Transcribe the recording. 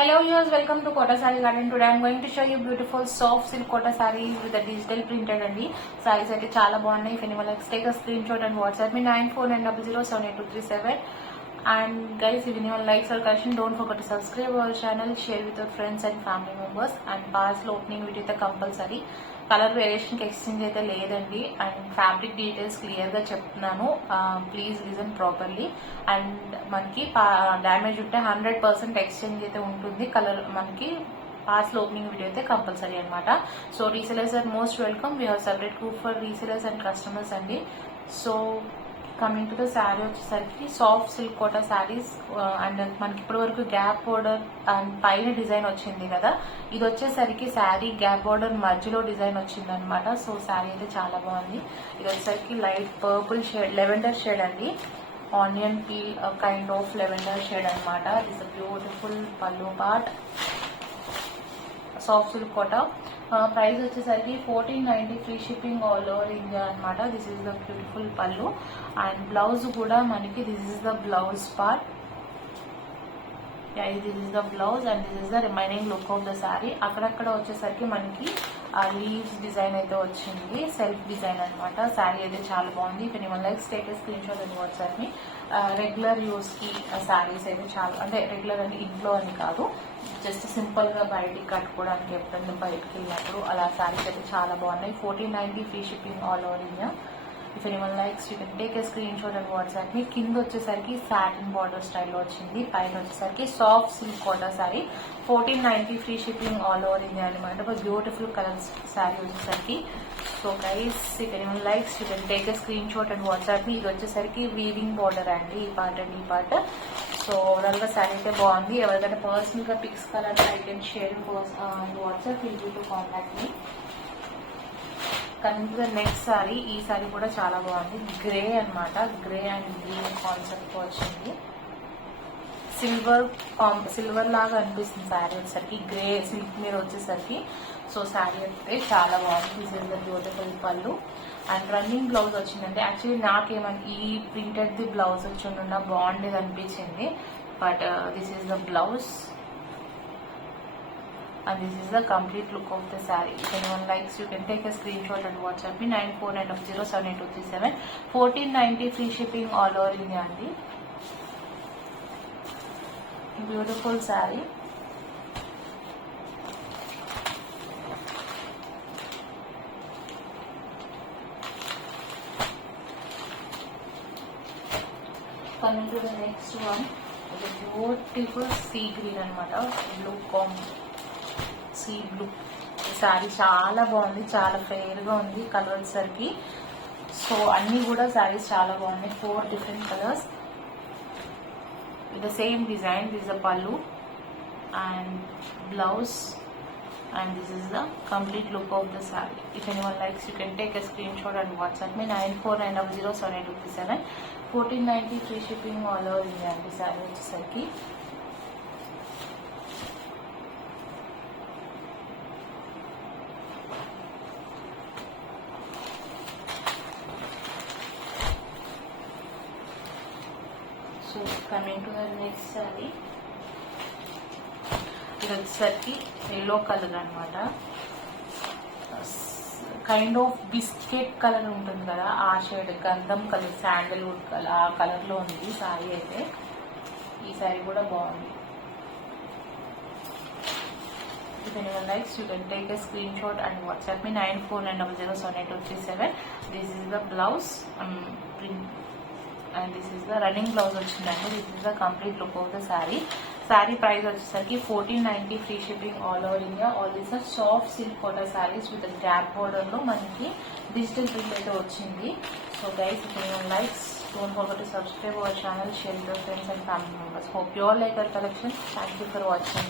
Hello viewers, welcome to Kota Saree Garden. Today I am going to show you beautiful soft silk Kota sarees with a digital printed and sarees అయితే చాలా బాగున్నాయి. If anyone likes, take a screenshot and WhatsApp me 9490078237. And guys, if anyone likes our collection, don't forget to subscribe our channel, share with your friends and family members, and pass the opening video అయితే compulsory. Colour వేరియేషన్కి exchange అయితే లేదండి. And fabric details క్లియర్గా చెప్తున్నాను, please listen properly. And మనకి damage ఉంటే 100% exchange అయితే ఉంటుంది. కలర్ మనకి పాస్ ఓపెనింగ్ వీడియో అయితే కంపల్సరీ అనమాట. So resellers are most welcome. We have separate group for resellers and customers అండి. So coming to the sari వచ్చేసరికి soft silk Kota saris. And మనకి ఇప్పటి వరకు గ్యాప్ బోర్డర్ అండ్ పైన డిజైన్ వచ్చింది కదా, ఇది వచ్చేసరికి శారీ గ్యాప్ బోర్డర్ మధ్యలో డిజైన్ వచ్చింది అనమాట. సో శారీ అయితే చాలా బాగుంది. ఇది వచ్చేసరికి light purple shade, lavender shade అండి, onion peel kind of lavender shade అనమాట. It's a beautiful pallu part, soft silk Kota. Price వచ్చేసరికి 1490, free shipping all over India అనమాట. This is the beautiful pallu. And blouse కూడా మనకి this is the blouse part. This is the blouse and this is the remaining look of the sari. అక్కడక్కడ వచ్చేసరికి మనకి leaves design అయితే వచ్చింది, self design అనమాట. శారీ అయితే చాలా బాగుంది. If anyone likes, take a screenshot and WhatsApp ని. రెగ్యులర్ యూస్ కి శారీస్ అయితే చాలా, అంటే రెగ్యులర్ అంటే ఇంట్లో అని కాదు, జస్ట్ సింపుల్ గా బయటికి కట్టుకోవడానికి ఎప్పుడైనా బయటకు వెళ్ళినప్పుడు అలా శారీస్ అయితే చాలా బాగున్నాయి. 1490, free shipping all over India. If anyone likes, you can take a screenshot and WhatsApp me. కింద వచ్చేసరికి సాటిన్ బార్డర్ స్టైల్లో వచ్చింది, పైన వచ్చేసరికి soft silk Kota sari. 1490, free shipping all over India అనమాట. బ్యూటిఫుల్ కలర్స్ శారీ వచ్చేసరికి. So guys, if anyone likes, you can take a screenshot and WhatsApp me. ఇది వచ్చేసరికి వీవింగ్ బార్డర్ అండి, ఈ పార్ట్ అండ్ ఈ పార్ట్. సో ఓవరాల్ గా శారీ అయితే బాగుంది. ఎవరికైనా పర్సనల్ గా పిక్స్ కావాలంటే I can share WhatsApp, will you to contact me. Coming to the next sorry. ఈ సారీ కూడా చాలా బాగుంది, గ్రే అనమాట. గ్రే అండ్ గ్రీన్ కాన్సెప్ట్ వచ్చింది. సిల్వర్ లాగా అనిపిస్తుంది శారీ వచ్చేసరికి, గ్రే సిల్క్ మీద వచ్చేసరికి. సో శారీ అయితే చాలా బాగుంది. This is the beautiful pallu and running blouse వచ్చిందంటే, యాక్చువల్లీ నాకేమని ఈ ప్రింటెడ్ ది బ్లౌజ్ వచ్చి బాగుండేది అనిపించింది, but this is the blouse and this is the complete look of the saree. If anyone likes, you can take a screenshot and WhatsApp me 9490078237. 1490, free shipping all over India andi. Beautiful saree. Coming to the next one, the beautiful sea green anamata, blue sea blue. ఈ శారీ చాలా బాగుంది, చాలా ఫెయిర్ గా ఉంది కలర్ వచ్చేసరికి. సో అన్ని కూడా శారీస్ చాలా బాగున్నాయి. 4 different colours with the same design. This is the pallu and blouse and this is the complete look of the saree. If anyone likes, you can take a screenshot and WhatsApp me 9490078237. 1490, free shipping all over India. The saree వచ్చేసరికి so coming to the next sorry. ఇది వచ్చేసరికి yellow colour అనమాట, kind of biscuit colour ఉంటుంది కదా, ఆ షేడ్, గంధం colour, sandalwood colour, ఆ కలర్ లో ఉంది సారీ అయితే. ఈ సారీ కూడా బాగుంది. If anyone likes, you can take a screenshot and WhatsApp me 9490078237. This is the blouse print and this is the running blouse వచ్చిందండి. This is the complete look of the saree. Saree price వచ్చేసరికి 1490, free shipping all over India. All these are soft silk Kota sarees with gap border లో మనకి digital print అయితే వచ్చింది. So guys, if anyone likes, don't forget to subscribe our channel, share with your friends and family members. Hope you all like our collection. Thank you for watching.